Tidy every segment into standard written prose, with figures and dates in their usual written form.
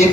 1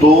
2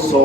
100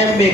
MA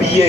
BA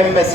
MSc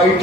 IT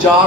4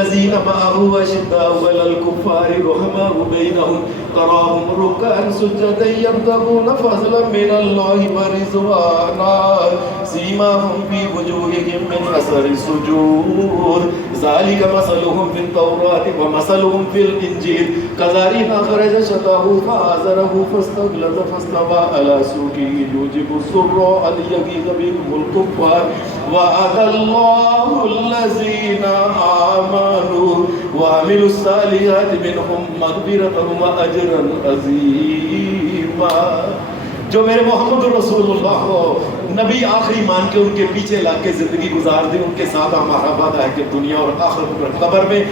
والذین معه اشداء علی الکفار رحماء بینہم تراہم رکعا سجدا یبتغون فضلا من اللہ ورضوانا سیماہم فی وجوہہم من اثر السجود ذالک مثلہم فی التوراۃ ومثلہم فی الانجیل کذالک اخرج شطأہ فآزرہ فاستغلظ فاستوى علی سوقہ یعجب الضراء لیغیظ بهم الکفار وعد اللہ الذین آمنوا وعملوا الصالحات منهم مغفرۃ واجرا عظیما۔ جو میرے محمد رسول اللہ کو نبی آخری مان کے ان کے پیچھے لگ کے زندگی گزار دی، ان کے ساتھ ہمارا وعدہ ہے کہ دنیا اور آخرت اور قبر میں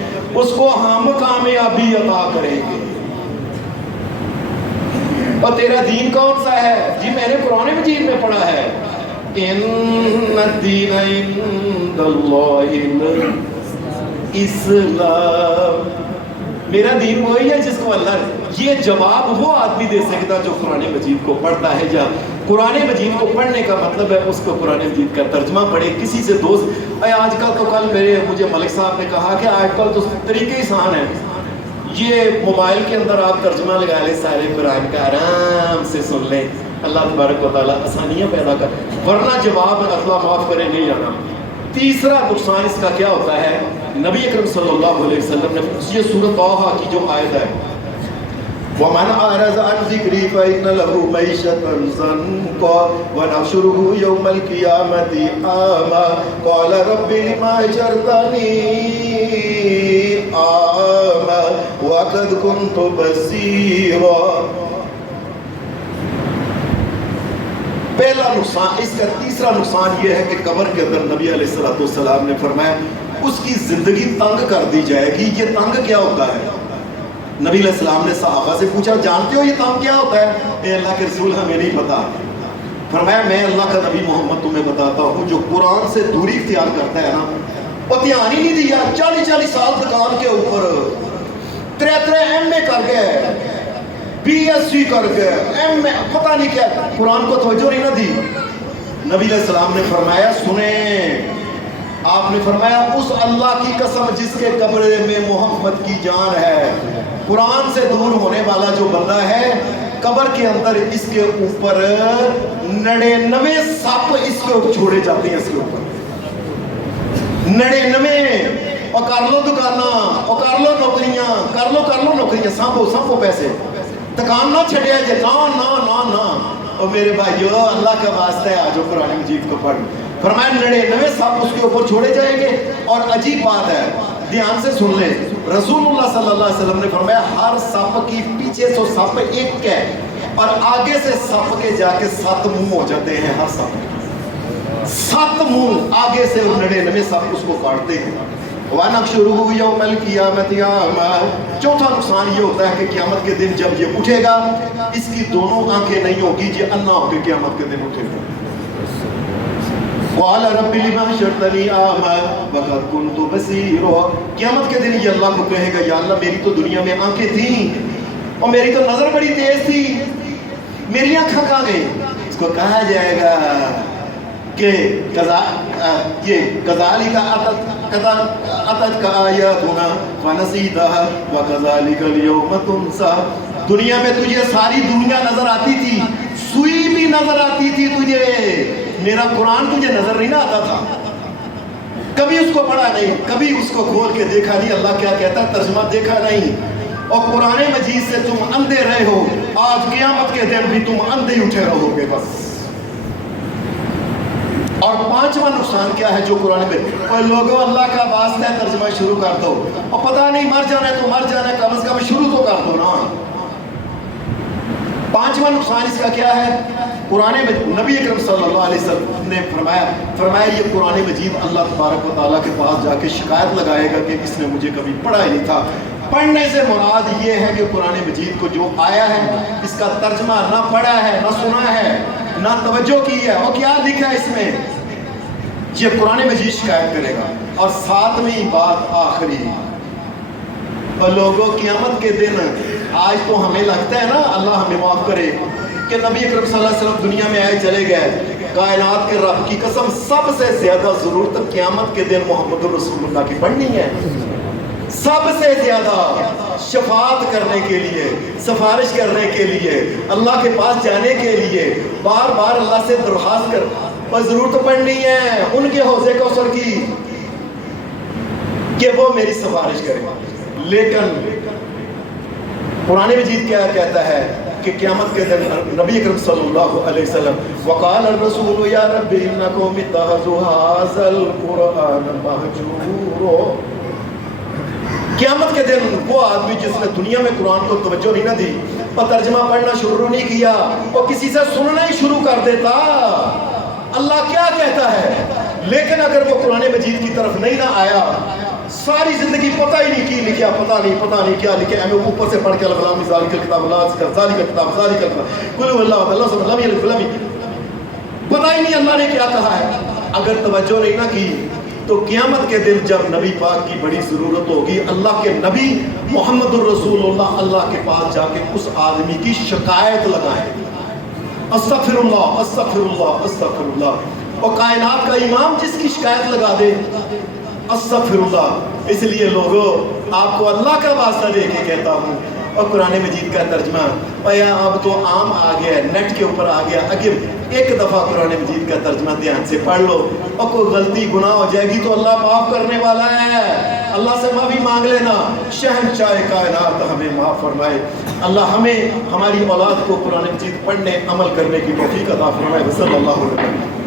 اس کو ہم کامیابی عطا کریں گے۔ اور تیرا دین کون سا ہے؟ جی میں نے قرآن مجید میں پڑھا ہے ان الدین عند اللہ الاسلام، میرا دین وہی ہے جس کو اللہ، یہ جواب وہ آدمی دے سکتا جو قرآن مجید کو پڑھتا ہے۔ یا قرآن مجید کو پڑھنے کا مطلب ہے اس کو قرآن مجید کا ترجمہ پڑھے۔ کسی سے دوست آج کل تو کل مجھے ملک صاحب نے کہا کہ آج کل تو طریقے آسان ہیں، یہ موبائل کے اندر آپ ترجمہ لگا لیں سارے قرآن کا، آرام سے سن لیں، اللہ تبارک و تعالیٰ آسانیاں پیدا کر، ورنہ جواب اللہ معاف کرے نہیں آنا۔ تیسرا نقصان اس کا کیا ہوتا ہے؟ نبی اکرم صلی اللہ علیہ وسلم نے یہ سورۃ طٰہٰ کی جو آیت ہے وَمَنْ أَعْرَضَ عَنْ ذِكْرِي فَإِنَّ لَهُ مَعِيشَةً ضَنكًا وَنَحْشُرُهُ يَوْمَ الْقِيَامَةِ أَعْمَىٰ قَالَ رَبِّ لِمَ حَشَرْتَنِي أَعْمَىٰ وَقَدْ كُنتُ بَصِيرًا۔ پہلا نقصان، اس کا تیسرا نقصان یہ ہے کہ قبر کے اندر نبی علیہ السلام نے فرمایا اس کی زندگی تنگ کر دی جائے گی۔ یہ تنگ کیا ہوتا ہے؟ نبی علیہ السلام نے صحابہ سے پوچھا جانتے ہو یہ تنگ کیا ہوتا ہے؟ اے اللہ کے رسول ہمیں نہیں پتا۔ فرمایا میں اللہ کا نبی محمد تمہیں بتاتا ہوں، جو قرآن سے دوری اختیار کرتا ہے نا، وہ دھیان ہی نہیں دیا، 40 سال دکان کے اوپر 3 MA کر گئے، BSc کر گئے، MA پتہ نہیں کیا، قرآن کو توجہ نہیں نہ دی۔ نبی علیہ السلام نے فرمایا سنیں، آپ نے فرمایا اس اللہ کی قسم جس کے قبر میں محمد کی جان ہے، قرآن سے دور ہونے والا جو بندہ ہے قبر کے اندر اس کے اوپر 99 سپ اس کے اوپر چھوڑے جاتے ہیں، اس کے اوپر 99 اور کر لو دکاناں اور کر لو نوکریاں، کر لو نوکریاں، سانپو پیسے، دکان نہ چھڑیا جائے، نا اور میرے بھائیو اللہ کا واسطہ ہے آجو قرآن مجید کو پڑھ۔ فرمایا 99 سپ اس کے اوپر چھوڑے جائیں گے۔ اور عجیب بات ہے، دھیان سے سن لیں، رسول اللہ صلی اللہ علیہ وسلم نے فرمایا ہر سپ کی پیچھے سے سپ ایک ہے اور آگے سے سپ کے جا کے 7 منہ ہو جاتے ہیں، ہر سپ 7 منہ آگے سے 99 سپ اس کو کاٹتے ہیں۔ وَنَحْشُرُهُ يَوْمَ الْقِيَامَةِ أَعْمَىٰ، چوتھا نقصان یہ ہوتا ہے کہ قیامت کے دن جب یہ اٹھے گا اس کی دونوں آنکھیں نہیں ہوگی، یہ انا ہو کے قیامت کے دن اٹھے گا۔ قَالَ رَبِّ لِمَ حَشَرْتَنِي أَعْمَىٰ وَقَدْ كُنتُ بَصِيرًا، قیامت کے دن یہ اللہ کو کہے گا یا اللہ میری تو دنیا میں آنکھیں تھیں اور میری تو نظر بڑی تیز تھی، میری آنکھیں کہاں گئی؟ اس کو کہا جائے گا کہ یہ کذالک اتتک آیاتنا فنسیتها وکذالک اليوم تنسی، دنیا میں تجھے ساری دنیا نظر آتی تھی، سوئی بھی نظر آتی تھی تجھے، میرا قرآن تجھے نظر نہیں آتا تھا، کبھی اس کو پڑھا نہیں، کبھی اس کو کھول کے دیکھا نہیں، اللہ کیا کہتا ہے ترجمہ دیکھا نہیں، اور قرآن مجید سے تم اندھے رہے ہو، آج قیامت کے دن بھی تم اندھے اٹھے رہو گے بس۔ اور 5واں نقصان کیا ہے جو قرآن میں، اور لوگوں اللہ کا واسطہ ہے ترجمہ شروع کر دو، اور پتہ نہیں مر جانا ہے تو مر جانا ہے، کم از کم شروع تو کر دو نا۔ 5واں نقصان اس کا کیا ہے؟ قرآن نبی اکرم صلی اللہ علیہ وسلم نے فرمایا یہ قرآن مجید اللہ تبارک و تعالیٰ کے پاس جا کے شکایت لگائے گا کہ اس نے مجھے کبھی پڑھا ہی نہیں تھا۔ پڑھنے سے مراد یہ ہے کہ قرآن مجید کو جو آیا ہے اس کا ترجمہ نہ پڑھا ہے، نہ سنا ہے، نہ توجہ کی ہے، وہ کیا لکھا ہے اس میں، یہ قرآن مجید شکایت کرے گا۔ اور 7ویں بات آخری، اور لوگوں قیامت کے دن، آج تو ہمیں لگتا ہے نا اللہ ہمیں معاف کرے کہ نبی اکرم صلی اللہ علیہ وسلم دنیا میں آئے چلے گئے، کائنات کے رب کی قسم سب سے زیادہ ضرورت قیامت کے دن محمد رسول اللہ کی پڑھنی ہے۔ سب سے زیادہ شفاعت کرنے کے لیے، سفارش کرنے کے لیے، اللہ کے پاس جانے کے لیے بار بار اللہ سے درخواست کر، اور ضرورت پڑنی ہے ان کے حوض کوثر کی کہ وہ میری سفارش کرے۔ لیکن قرآن مجید کیا کہتا ہے کہ قیامت کے دن نبی اکرم صلی اللہ علیہ وسلم وقال الرسول یا رب ان قوم اتخذوا هذا القرآن مہجورا، قیامت کے دن وہ آدمی جس نے دنیا میں قرآن کو توجہ نہیں نہ دی اور ترجمہ پڑھنا شروع نہیں کیا اور کسی سے سننا ہی شروع کر دیتا، اللہ کیا کہتا ہے؟ لیکن اگر وہ قرآن مجید کی طرف نہیں نہ آیا، ساری زندگی پتہ ہی نہیں کی لکھیا، پتہ نہیں کیا لکھے، ہمیں اوپر سے پڑھ کے الغلام ذالک الکتاب لا ذکر ذالک الکتاب ذالک الکتاب قل هو اللہ اللہ صلی اللہ علیہ وسلم، پتہ ہی نہیں اللہ نے کیا کہا ہے۔ اگر توجہ نہیں نہ کی تو قیامت کے دن جب نبی پاک کی بڑی ضرورت ہوگی، اللہ کے نبی محمد الرسول اللہ کے پاس جا کے اس آدمی کی شکایت لگائیں، استغفر اللہ استغفر اللہ استغفر اللہ، اور کائنات کا امام جس کی شکایت لگا دے استغفر اللہ۔ اس لیے لوگوں آپ کو اللہ کا واسطہ دے کے کہتا ہوں، اور قرآن مجید کا ترجمہ اب تو عام آ گیا ہے، نیٹ کے اوپر آ گیا، اگر ایک دفعہ قرآن مجید کا ترجمہ دھیان سے پڑھ لو اور کوئی غلطی گناہ ہو جائے گی تو اللہ معاف کرنے والا ہے، اللہ سے معافی مانگ لینا، شہنشاہ کائنات ہمیں معاف فرمائے۔ اللہ ہمیں ہماری اولاد کو قرآن مجید پڑھنے عمل کرنے کی توفیق عطا فرمائے۔ صلی اللہ علیہ وسلم۔